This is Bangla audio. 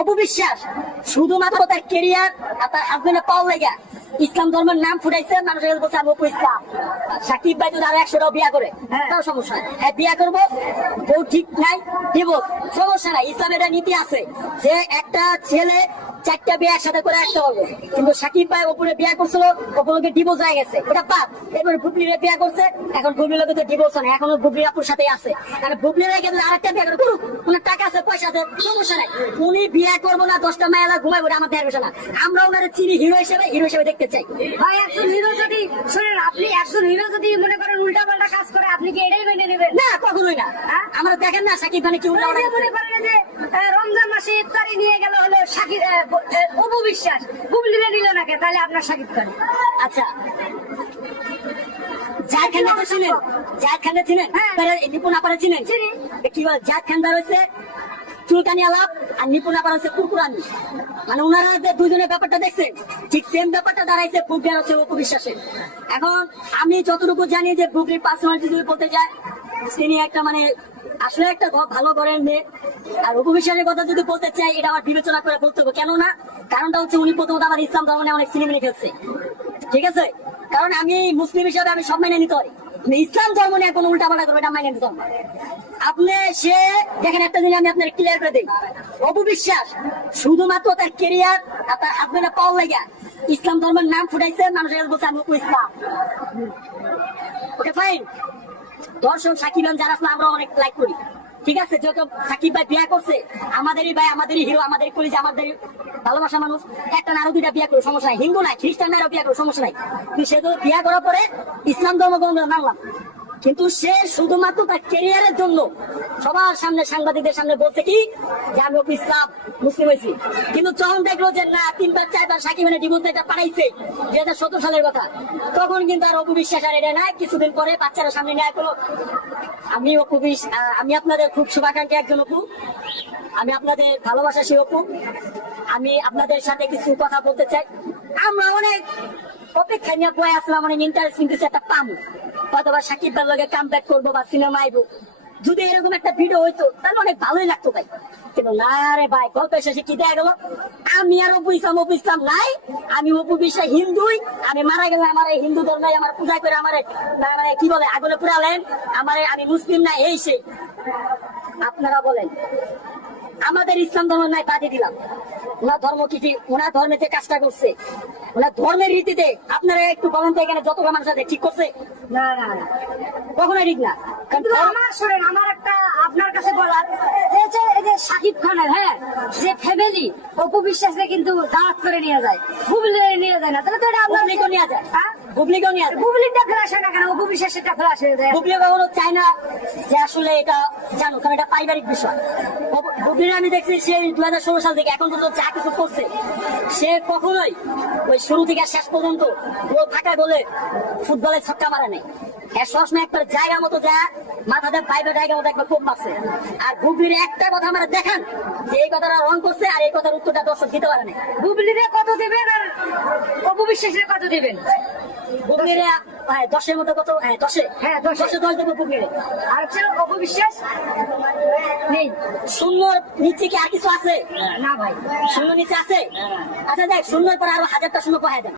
অপবিশ্বাস। শুধুমাত্র তার কেরিয়ার আর তার হাজবেন্ডের পাওয়ার লেগা ইসলাম ধর্মের নাম ফুটাইছে মানুষের কাছে বলছে আমি অপু ইসলাম। সাকিব ভাই যদি আরও একশোটাও বিয়া করে তাও সমস্যা হ্যাঁ বিয়া করব বউ ঠিক নাই ডিভোর্স সমস্যা নাই। ইসলামের নীতি আছে যে একটা ছেলে চারটা বিয়ে একসাথে করে একটা হবে। কিন্তু সাকিব ভাই ওপরে বিয়ে করছিল ওপরকে ডিভোর্স হয়ে গেছে। ওটা পাপ। এরপরে বুবলিরে বিয়ে করছে এখন বুবলির তো ডিভোর্স হয় এখনও বুবলি আপুর সাথে আছে। কারণ বুবলির দিলে আরেকটা বিয়ে করে করুক ওনার টাকা আছে পয়সা আছে সমস্যা নাই। উনি বিয়ে করব না দশটা মায়েরা ঘুমাইবো আমার দেয়ার বিষয় না। আমরা ওনার চিনি হিরো হিসেবে হিরো হিসেবে দেখতে চাই। ভাই একজন হিরো যদি শুনেন আপনি একজন হিরো যদি মনে করেন উল্টা পাল্টা কাজ করে আপনি কি এটাই মেনে নেবেন? না কখনোই না। আমরা দেখেন না সাকিব খানে কি উল্টা মনে করেন যে রমজান মাসে ইফতারি নিয়ে গেল হলো সাকিব আহ, ব- আহ, অপু নিল নাকি তাহলে আপনার সাকিব খান। আচ্ছা। খান তো খান হ্যাঁ। নিপুণ আপারে ছিলেন। কি বল জাহেদ খান হচ্ছে চুলকানি আলাপ আর নিপুণ আপার হচ্ছে কুরকুরানি। মানে ওনারা যে দুজনের ব্যাপারটা দেখছেন ঠিক সেম ব্যাপারটা দাঁড়াইছে হচ্ছে উপবিশ্বাসের এখন আমি যতটুকু জানি যে বুকরির পার্সোনালিটি যদি বলতে যায় তিনি একটা মানে আসলে একটা ভালো ঘরের মেয়ে। আর উপবিশ্বাসের কথা যদি বলতে চাই, এটা আমার বিবেচনা করে বলতে হবে। কেন না কারণটা হচ্ছে উনি প্রথমত আমার ইসলাম ধর্ম নিয়ে অনেক সিনেমা খেলছে ঠিক আছে? কারণ আমি মুসলিম হিসাবে আমি সব মেনে নিতে কিন্তু ইসলাম ধর্ম নিয়ে কোনো উল্টা পাল্টা করব এটা মেনে নিতে না। আপনি সে, দেখেন একটা জিনিস আমি আপনার ক্লিয়ার করে দিই। অপবিশ্বাস শুধুমাত্র তার কেরিয়ার আর তার হাজবেন্ডের পাওয়ার লাগা ইসলাম ধর্মের নাম ফুটাইছে, মানুষের বলছে, আমি ইসলাম। ওকে ফাইন দর্শক সাকিব যারা আসলে আমরা অনেক লাইক করি। ঠিক আছে? যেহেতু সাকিব ভাই বিয়া করছে, আমাদেরই ভাই, আমাদেরই হিরো আমাদের যে আমাদের ভালোবাসা মানুষ। একটা না আরও দুইটা বিয়া করে সমস্যা নাই। হিন্দু নাই, খ্রিস্টান নারো বিয়া করে সমস্যা নাই। কিন্তু সে তো বিয়া করার পরে ইসলাম ধর্ম গ্রহণ মানলাম। কিন্তু সে শুধুমাত্র তার কেরিয়ারের জন্য সবার সামনে সাংবাদিকদের সামনে বলছে কি যে, আমি অপু ইসলাম মুসলিম হয়েছি। কিন্তু যখন দেখল যে, না, তিনবার, চারবার সাকিব মানে ডিভোর্স এটা পাঠাইছে দুই হাজার সতেরো সালের কথা। তখন কিন্তু আর অপু বিশ্বাস আর এটা নাই। কিছুদিন পরে বাচ্চারা সামনে নেয় করল, আমি অপু আমি আপনাদের খুব শুভাকাঙ্ক্ষী একজন অপু। আমি আপনাদের ভালোবাসা সে অপু। আমি আপনাদের সাথে কিছু কথা বলতে চাই। আমরা অনেক অপেক্ষা নিয়ে বয়ে আসলাম, অনেক ইন্টারেস্টিং কিছু একটা পাম। হয়তো বা সাকিব লগে কাম ব্যাক করব বা সিনেমা আইবো। যদি এরকম একটা ভিডিও হইতো, তাহলে অনেক ভালোই লাগতো ভাই। কিন্তু না রে ভাই, গল্পের শেষে কি গেল? আমি আর অপু ইসলাম অপু ইসলাম নাই। আমি অপু বিশ্বাস হিন্দুই। আমি মারা গেলে আমার হিন্দু ধর্মে, আমার পূজা করে আমার মানে কি বলে, আগুনে পুরালেন আমার আমি মুসলিম না, এই সেই। আপনারা বলেন, আমাদের ইসলাম ধর্ম নাই বাদে দিলাম। ওনার ধর্ম কি কি ওনার ধর্মে যে কাজটা করছে ওনার ধর্মের রীতিতে আপনারা একটু বলেন তো এখানে যত মানুষ আছে ঠিক করছে? না না না কখনোই ঠিক না। কিন্তু আমার শোনেন আমার একটা আপনার কাছে বলার। যে যে এই যে সাকিব খানের হ্যাঁ? যে ফ্যামিলি অপু বিশ্বাসে কিন্তু দাঁত করে নিয়ে যায়। বুবলি নিয়ে যায় না। তাহলে তো এটা আপনার বুবলিকেও নিয়ে যায়। হ্যাঁ? বুবলিকেও নিয়ে যায়। বুবলিটা ফ্লাশ হয় না কেন? অপু বিশ্বাসেরটা ফ্লাশ হয়ে যায়। বুবলি কখনো চায় না যে আসলে এটা জানো কারণ এটা পারিবারিক বিষয়। বু- আমি দেখছি সে দু হাজার ষোলো সাল থেকে এখন পর্যন্ত যা কিছু করছে সে কখনোই ওই শুরু থেকে শেষ পর্যন্ত গোল থাকায় বলে ফুটবলের ছক্কা মারে নেই। হ্যাঁ সবসময় একবার জায়গা মতো যা মাথাতে জায়গা মতো একবার মারছে। আর একটা কথা আমরা দেখান যে এই কথাটা রং করছে আর এই কথার উত্তরটা দর্শক দিতে পারে না কত দিবেন আর অপু কত দিবেন? হ্যাঁ দশের মতো কত হ্যাঁ দশে হ্যাঁ, দশে। দশে দেবো বুবলিরে আর হচ্ছে অপু বিশ্বাস নেই শূন্য নিচে কি আর কিছু আছে? না ভাই। শূন্য নিচে আছে? আচ্ছা দেখ শূন্যের পরে আরও হাজারটা শূন্য পাহায় দেন।